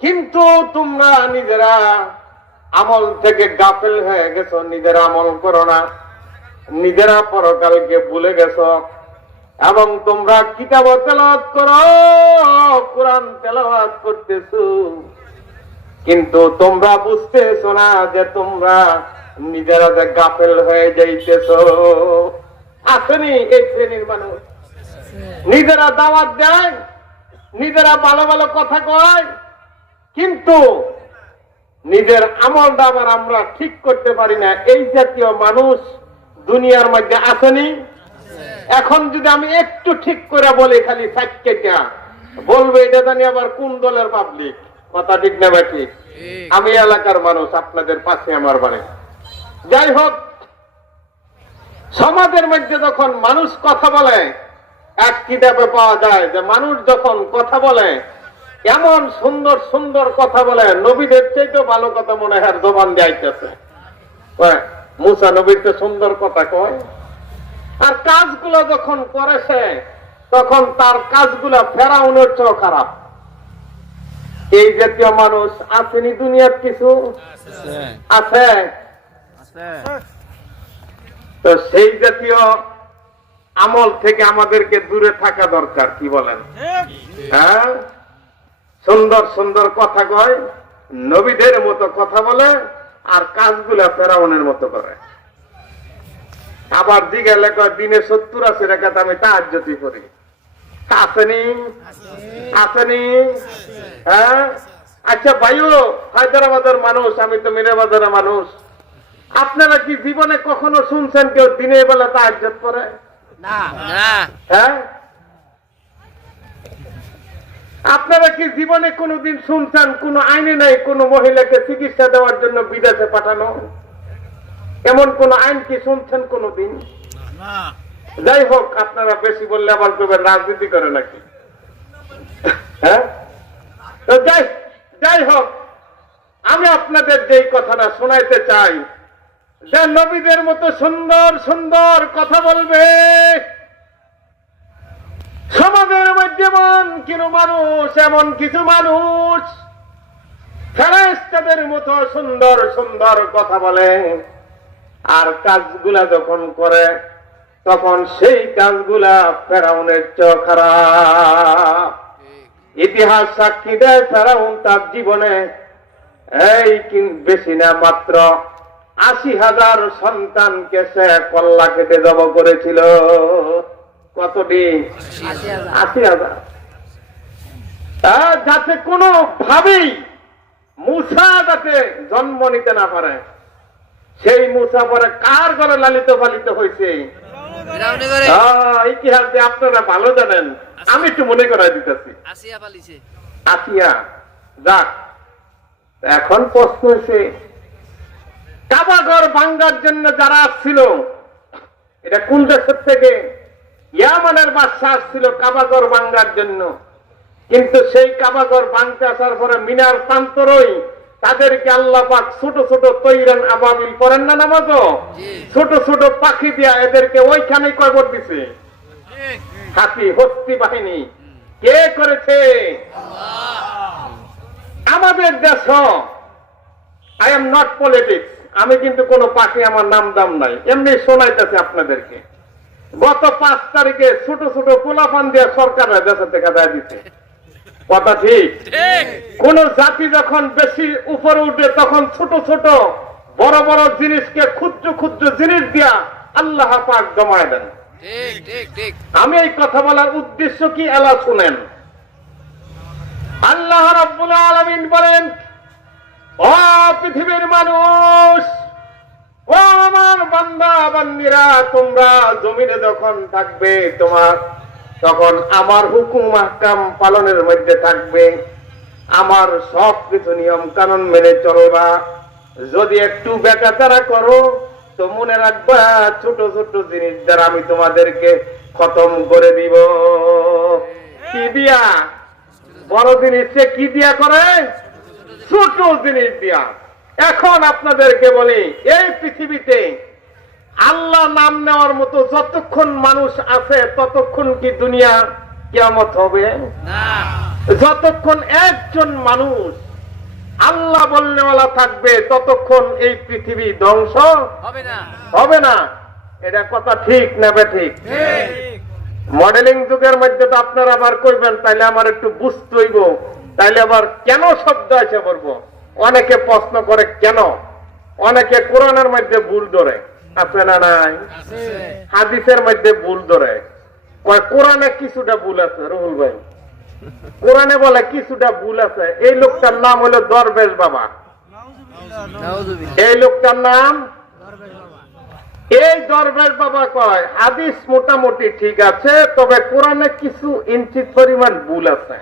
কিন্তু তোমরা নিজেরা আমল থেকে গাফেল হয়ে গেছো, নিজেরা আমল করো না। নিজেরা পরকালকে ভুলে গেছো এবং তোমরা কিতাব তেলাওয়াত করো, কোরআন তেলাওয়াত করতেছো। কিন্তু তোমরা বুঝতেছো না যে তোমরা নিজেরা যে গাফেল হয়ে যাইতেছো। আসেনি এই শ্রেণির মানুষ। নিজেরা দাওয়াত দেয় নিজেরা ভালো ভালো কথা কয় কিন্তু নিজের আমল দাবার আমরা ঠিক করতে পারি না। এই জাতীয় মানুষ দুনিয়ার মধ্যে আসেনি। এখন যদি আমি একটু ঠিক করে বলি খালি সাক্ষীটা বলব এটা জানি আবার কোন দলের পাবলিক কথা ঠিক না বা ঠিক। আমি এলাকার মানুষ আপনাদের পাশে আমার বাড়ি। যাই হোক সমাজের মধ্যে যখন মানুষ কথা বলে এক কিতাবে পাওয়া যায় যে মানুষ যখন কথা বলে এমন সুন্দর সুন্দর কথা বলে নবীদের চাইতেও ভালো কথা মনে হয় আর জবান যাইতেছে কয়, মুসা নবীর তো সুন্দর কথা কয়? আর কাজগুলো যখন করেছে তখন তার কাজগুলো ফেরাউনের চেয়েও খারাপ। এই জাতীয় মানুষ আসেনি দুনিয়ার কিছু? আছে। তো সেই জাতীয় আমল থেকে আমাদেরকে দূরে থাকা দরকার, কি বলেন? হ্যাঁ? সুন্দর সুন্দর কথা কয়, নবীদের মতো কথা বলে, আর কাজগুলা ফেরাউনের মতো করে। আবার জিজ্ঞাসা কয় দিনে সত্তর আশি রেখাত, আমি তাহাজ্জতি করি। আসেনি আসেনি হ্যাঁ? আচ্ছা ভাইও, হায়দ্রাবাদের মানুষ, আমি তো মিরাবাজারের মানুষ। আপনারা কি জীবনে কখনো শুনছেন কেউ দিনের বেলা তাহাজ্জত করে আপনারা কি জীবনে কোনোদিন শুনছেন কোন আইনে নাই কোন মহিলাকে চিকিৎসা দেওয়ার জন্য বিদেশে পাঠানো? এমন কোন আইন কি শুনছেন কোনোদিন? যাই হোক আপনারা বেশি বললে আবার করবেন রাজনীতি করে নাকি? হ্যাঁ? তো যাই যাই হোক আমি আপনাদের যেই কথাটা শোনাইতে চাই যে নবীদের মতো সুন্দর সুন্দর কথা বলবে। সমাজের মধ্যে এমন কিছু মানুষ এমন কিছু মানুষ ফেরেস্তাদের মতো সুন্দর সুন্দর কথা বলে। আর কাজগুলা যখন করে তখন সেই কাজগুলা ফেরাউনের চেয়ে খারাপ। ইতিহাস সাক্ষী দেয় ফেরাউন তার জীবনে। এই বেশি না মাত্র আশি হাজার সন্তানকে সে কল্লা কেটে জব করেছিল। কতটি আশি হাজার। যাতে কোনো ভাবেই মুসা যাতে জন্ম নিতে না পারে সেই মুসা পরে কার ঘরে লালিত পালিত হয়েছে? ইতিহাস আপনারা ভালো জানেন। আমি একটু মনে করাই দিতেছি। আসিয়া যাক এখন প্রশ্ন হয়েছে কাবাগর ভাঙ্গার জন্য যারা আসছিল এটা কোন দেশের থেকে? ইয়ামানের বাদশা আসছিল কাবাগর ভাঙ্গার জন্য। কিন্তু সেই কাবাগর ভাঙতে আসার পরে মিনার প্রান্তরই তাদেরকে আল্লাহ পাক ছোট ছোট তৈরান আবাবিল করেন না নামাজও? ছোট ছোট পাখি দিয়া এদেরকে ওইখানে কবর দিছে। হাতি হস্তি বাহিনী কে করেছে? আমাদের দেশ আই এম নট পলিটিক্স আমি কিন্তু কোন পাখি আমার নাম দাম নাই। এমনি শোনাইতেছে আপনাদেরকে। গত পাঁচ তারিখে ছোট ছোট পোলাপান দিয়ে সরকার দেশে থেকে দেয় দিচ্ছে কথা ঠিক? কোন জাতি যখন বেশি উপরে উঠে তখন ছোট ছোট বড় বড় জিনিসকে ক্ষুদ্র ক্ষুদ্র জিনিস দিয়া আল্লাহ পাক জমায় দেন। আমি এই কথা বলার উদ্দেশ্য কি? এলা শুনেন। আল্লাহ রাব্বুল আলামিন বলেন ও পৃথিবীর মানুষ, ও আমার বান্দা বান্দিরা তোমরা জমিনে যখন থাকবে, তোমার, তখন আমার হুকুম আহকাম পালনের মধ্যে থাকবে। আমার সব কিছু নিয়ম কানুন মেনে চলবা। যদি একটু বেকাতারা করো, তো মনে রাখবা, ছোট ছোট জিনিস দ্বারা আমি তোমাদেরকে খতম করে দিব। কি দিয়া? বড় জিনিসে কি দিয়া করে? ছোট জিনিস দিয়া। এখন আপনাদেরকে বলি এই পৃথিবীতে আল্লাহ নাম নেওয়ার মতো যতক্ষণ মানুষ আছে ততক্ষণ কি দুনিয়া কিয়ামত হবে? যতক্ষণ একজন মানুষ আল্লাহ বলনেওয়ালা থাকবে ততক্ষণ এই পৃথিবী ধ্বংস হবে না। হবে না। এটা কথা ঠিক না বে ঠিক? ঠিক। মডেলিং যুগের মধ্যে তো আপনারা আবার করবেন তাইলে আমার একটু বুঝতে হইব। তাইলে আবার কেন শব্দ আছে বলব? অনেকে প্রশ্ন করে কেন? অনেকে কোরআনের মধ্যে ভুল ধরে। আছে না নাই? হাদিসের মধ্যে ভুল ধরে। কোরআনে কিছুটা ভুল আছে রুহুল ভাই? কোরআনে বলে কিছুটা ভুল আছে। এই লোকটার নাম হলো দরবেশ বাবা। এই লোকটার নাম? এই দরবেশ বাবা কয় হাদিস মোটামুটি ঠিক আছে তবে কোরআনে কিছু ইঞ্চি পরিমাণ ভুল আছে।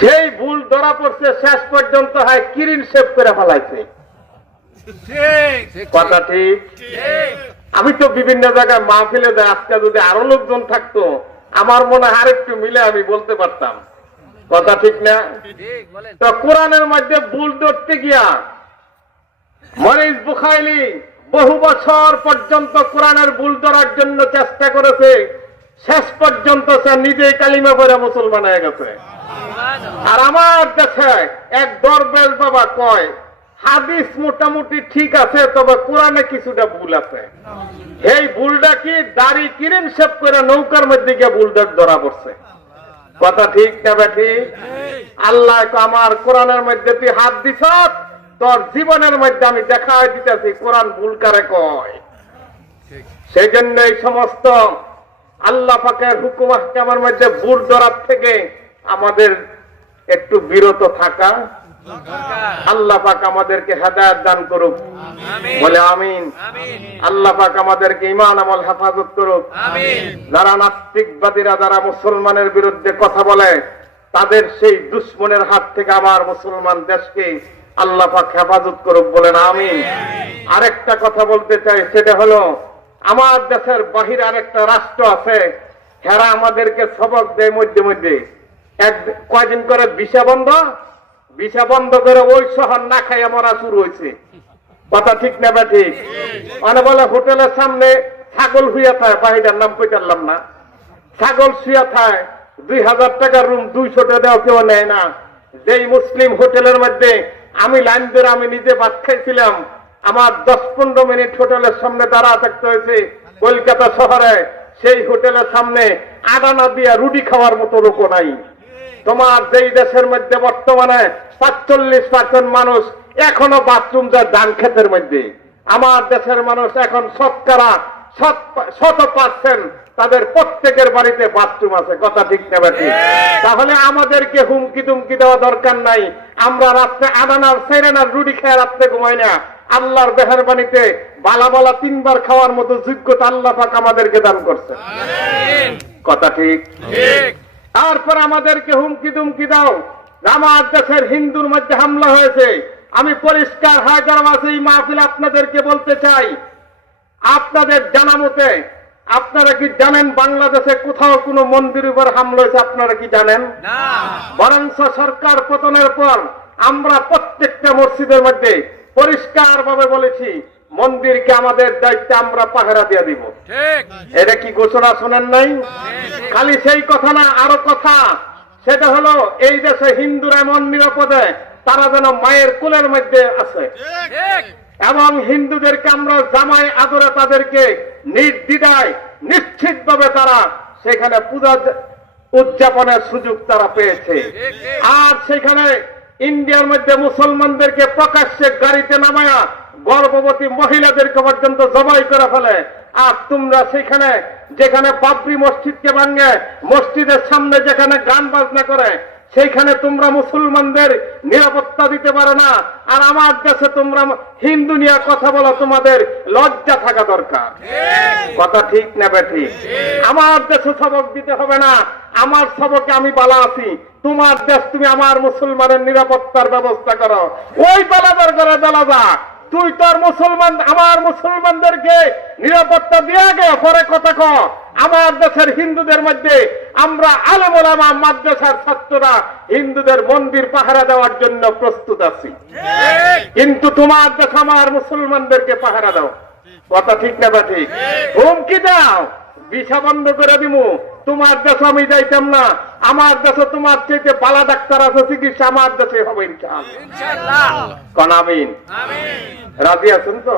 সেই ভুল ধরা পড়ছে শেষ পর্যন্ত হয় কিরিন শেপ করে ফেলাইছে। কথা ঠিক? আমি তো বিভিন্ন জায়গায় মাহফিলে যাই আজকে যদি আরও লোকজন থাকতো আমার মনে হয় আরেকটু মিলে আমি বলতে পারতাম। কথা ঠিক না? তো কোরআনের মধ্যে ভুল ধরতে গিয়া মরিস বুখাইলি বহু বছর পর্যন্ত কোরআনের ভুল ধরার জন্য চেষ্টা করেছে শেষ পর্যন্ত সে নিজেই কালিমা পরে মুসলমান হয়ে গেছে। আর আমার দেশে এক দরবেশ বাবা কয়, হাদিস মোটামুটি ঠিক আছে, তবে কোরআনে কিছুটা ভুল আছে। এই ভুলটা কি দাড়ি কিরেন সেপ করে নৌকার মধ্যে গিয়ে ভুলটা ধরা পড়ছে? কথা ঠিক না বে ঠিক আল্লাহ আমার কোরআনের মধ্যে তুই হাত দিছ, তোর জীবনের মধ্যে আমি দেখা দিতেছি, কোরআন ভুল কারে কয়? সেই জন্য এই সমস্ত আল্লাহ পাকের হুকুম আহকামের মধ্যে ভুল ধরার থেকে আমাদের একটু বিরত থাকা। আল্লাহ পাক আমাদেরকে হেদায়ত দান করুক। বলে আমিন। আল্লাহ পাক আমাদেরকে ইমান আমল হেফাজত করুক। যারা নাস্তিকবাদীরা যারা মুসলমানের বিরুদ্ধে কথা বলে তাদের সেই দুশ্মনের হাত থেকে আমার মুসলমান দেশকে আল্লাহ পাক হেফাজত করুক বলেন আমিন। আরেকটা কথা বলতে চাই সেটা হলো আমার দেশের বাহির আরেকটা রাষ্ট্র আছে হেরা আমাদেরকে সবক দেয় মধ্যে মধ্যে। এক কয়দিন করে ভিসা বন্ধ ভিসা বন্ধ করে ওই শহর না খাইয়া মরা শুরু হয়েছে। কথা ঠিক না বা ঠিক? মানে বলে হোটেলের সামনে ছাগল হুইয়া থায় বাহিটার নাম কইতারলাম না। ছাগল শুয়া থায়, দুই হাজার টাকার রুম দুইশো টাকা কেউ নেয় না। যেই মুসলিম হোটেলের মধ্যে আমি লাইন ধরে আমি নিজে ভাত খাইছিলাম, আমার দশ পনেরো মিনিট হোটেলের সামনে দাঁড়া থাকতে হয়েছে। কলকাতা শহরে সেই হোটেলের সামনে আডানা দিয়া রুটি খাওয়ার মতো লোক নাই। তোমার যেই দেশের মধ্যে বর্তমানে সাতচল্লিশ পার্সেন্ট মানুষ এখনও বাথরুম যায় ধান ক্ষেতের মধ্যে। আমার দেশের মানুষ এখন শতকরা শত- পার্সেন্ট তাদের প্রত্যেকের বাড়িতে বাথরুম আছে কথা ঠিক নেবে তাহলে আমাদেরকে হুমকি তুমকি দেওয়া দরকার নাই। আমরা রাত্রে আদানার সেরেনার রুটি খেয়ে রাত্রে ঘুমাই না। আল্লাহর দেহের বাণীতে বালা বালা তিনবার খাওয়ার মতো যোগ্যতা আল্লাহ পাক আমাদেরকে দান করছে। কথা ঠিক? ঠিক। তারপর আমাদেরকে হুমকি দুমকি দাও। আমার দেশের হিন্দুর মধ্যে হামলা হয়েছে। আমি পরিষ্কার হায়দ্রাবাদ এই মাহফিল আপনাদেরকে বলতে চাই। আপনাদের জানা মতে আপনারা কি জানেন বাংলাদেশে কোথাও কোনো মন্দির উপর হামলা হয়েছে? আপনারা কি জানেন? বরঞ্চ সরকার পতনের পর আমরা প্রত্যেকটা মসজিদের মধ্যে পরিষ্কার ভাবে বলেছি মন্দিরকে আমাদের দায়িত্বে আমরা পাহারা দিয়ে দিব। এটা কি ঘোষণা শোনেন নাই? খালি সেই কথা না আরও কথা। সেটা হলো এই দেশে হিন্দুরা এমন নিরাপদে তারা যেন মায়ের কুলের মধ্যে আছে। এবং হিন্দুদেরকে আমরা জামাই আদরে তাদেরকে নির্দ্বিধায় নিশ্চিতভাবে তারা সেখানে পূজা উদযাপনের সুযোগ তারা পেয়েছে। আর সেখানে ইন্ডিয়ার মধ্যে মুসলমানদেরকে প্রকাশ্যে গাড়িতে নামায়া গর্ভবতী মহিলাদেরকে পর্যন্ত জবাই করে ফেলে। আর তোমরা সেখানে যেখানে বাবরি মসজিদকে ভাঙে মসজিদের সামনে যেখানে গান বাজনা করে সেইখানে তোমরা মুসলমানদের নিরাপত্তা দিতে পারো না। আর আমার দেশে তোমরা হিন্দু নিয়ে কথা বলো তোমাদের লজ্জা থাকা দরকার। কথা ঠিক না ঠিক? আমার দেশে সবক দিতে হবে না। আমার সবকে আমি বালা আছি। তোমার দেশ তুমি আমার মুসলমানের নিরাপত্তার ব্যবস্থা করো। ওই বালাদার করে বালাদা তুই তোর মুসলমান আমার মুসলমানদেরকে নিরাপত্তা দিয়ে গে পরে কথা ক। আমার দেশের হিন্দুদের মধ্যে আমরা আলমোলামা মাদ্রাসার ছাত্ররা হিন্দুদের মন্দির পাহারা দেওয়ার জন্য প্রস্তুত আছি। কিন্তু তোমার দেশ আমার মুসলমানদেরকে পাহারা দাও। কথা ঠিক না বা ঠিক? হুমকি দাও। বিষা বন্ধ করে দিমু। তোমার দেশে আমি যাইতাম না। আমার দেশে তোমার চাইতে পালা ডাক্তার আছে চিকিৎসা আমার দেশে হবে ইনশাআল্লাহ। কনামিন আমিন? রাজি আছেন তো?